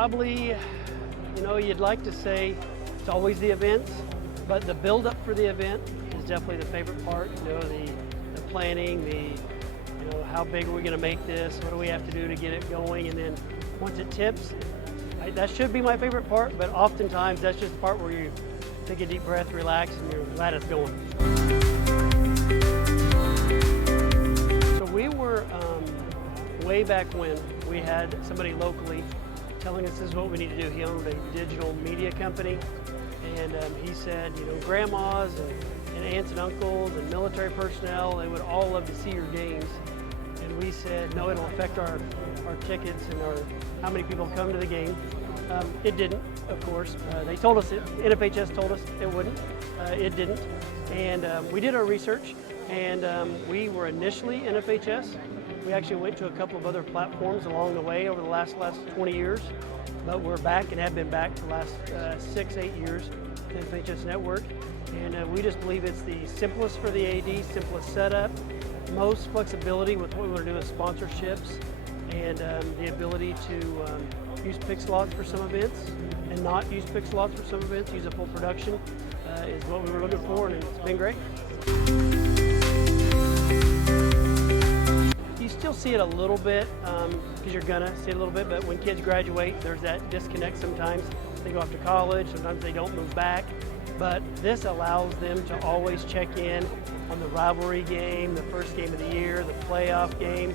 Probably, you'd like to say it's always the events, but the build up for the event is definitely the favorite part. The planning, how big are we going to make this? What do we have to do to get it going? And then once it tips, that should be my favorite part, but oftentimes that's just the part where you take a deep breath, relax, and you're glad it's going. So we were, way back when, we had somebody locally telling us this is what we need to do. He owned a digital media company, and he said, grandmas and aunts and uncles and military personnel, they would all love to see your games. And we said, no, it'll affect our tickets and how many people come to the game. It didn't, of course. They told us, NFHS told us it wouldn't. It didn't. And we did our research, and we were initially NFHS. We actually went to a couple of other platforms along the way over the last 20 years, but we're back and have been back for the last 6-8 years, NFHS Network. And we just believe it's the simplest for the AD, simplest setup, most flexibility with what we want to do with sponsorships, and the ability to use pick slots for some events and not use pick slots for some events, use a full production is what we were looking for, and it's been great. You still see it a little bit, because you're gonna see it a little bit, but when kids graduate, there's that disconnect sometimes. They go off to college, sometimes they don't move back, but this allows them to always check in on the rivalry game, the first game of the year, the playoff game.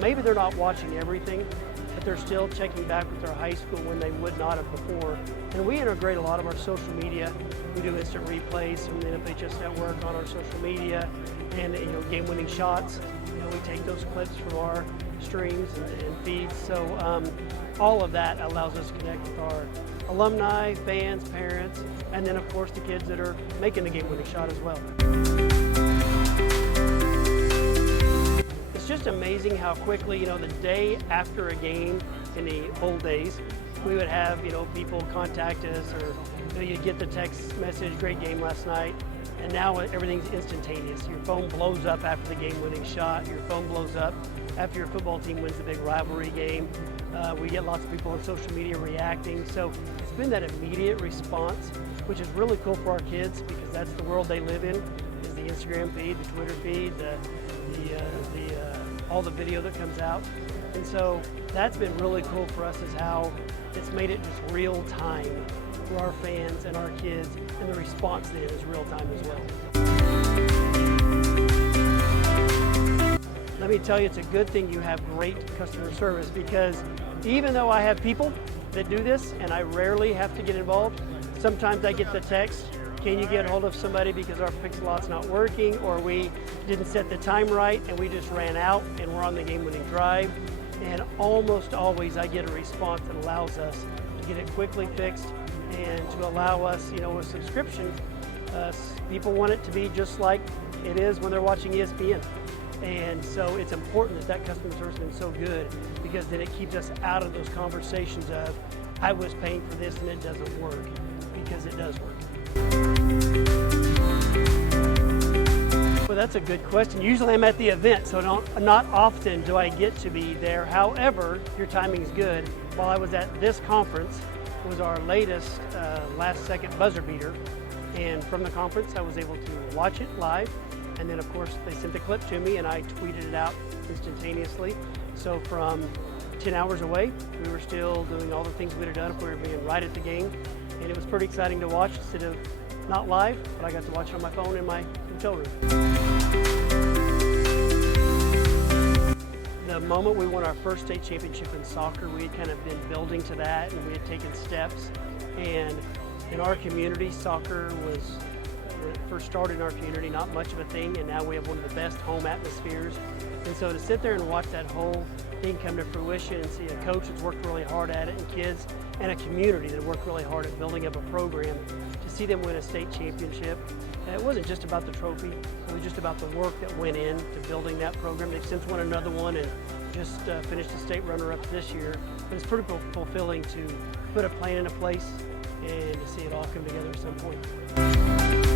Maybe they're not watching everything, but they're still checking back with their high school when they would not have before. And we integrate a lot of our social media. We do instant replays from the NFHS Network on our social media, and game-winning shots. We take those clips from our streams and feeds. So all of that allows us to connect with our alumni, fans, parents, and then of course the kids that are making the game-winning shot as well. It's just amazing how quickly, the day after a game in the old days, we would have, people contact us, or you'd get the text message, great game last night, and now everything's instantaneous. Your phone blows up after the game-winning shot. Your phone blows up after your football team wins the big rivalry game. We get lots of people on social media reacting. So it's been that immediate response, which is really cool for our kids, because that's the world they live in, is the Instagram feed, the Twitter feed, all the video that comes out. And so that's been really cool for us, is how it's made it just real time for our fans and our kids, and the response then is real time as well. Let me tell you, it's a good thing you have great customer service, because even though I have people that do this and I rarely have to get involved, sometimes I get the text, can you get hold of somebody because our pick slot's not working, or we didn't set the time right and we just ran out and we're on the game-winning drive. And almost always I get a response that allows us to get it quickly fixed, and to allow us, a subscription. People want it to be just like it is when they're watching ESPN. And so it's important that customer service has been so good, because then it keeps us out of those conversations of, I was paying for this and it doesn't work, because it does work. Well, that's a good question. Usually I'm at the event, so not often do I get to be there. However, your timing is good. While I was at this conference, it was our latest last-second buzzer beater, and from the conference I was able to watch it live, and then of course they sent the clip to me and I tweeted it out instantaneously. So from 10 hours away, we were still doing all the things we'd have done if we were being right at the game, and it was pretty exciting to watch instead of not live, but I got to watch it on my phone in my hotel room. The moment we won our first state championship in soccer, we had kind of been building to that, and we had taken steps. And in our community, soccer was, when it first started in our community, not much of a thing, and now we have one of the best home atmospheres. And so to sit there and watch that whole thing come to fruition, and see a coach that's worked really hard at it, and kids, and a community that worked really hard at building up a program, to see them win a state championship. And it wasn't just about the trophy, it was just about the work that went into building that program. They've since won another one and just finished the state runner-up this year. But it's pretty fulfilling to put a plan into place and to see it all come together at some point.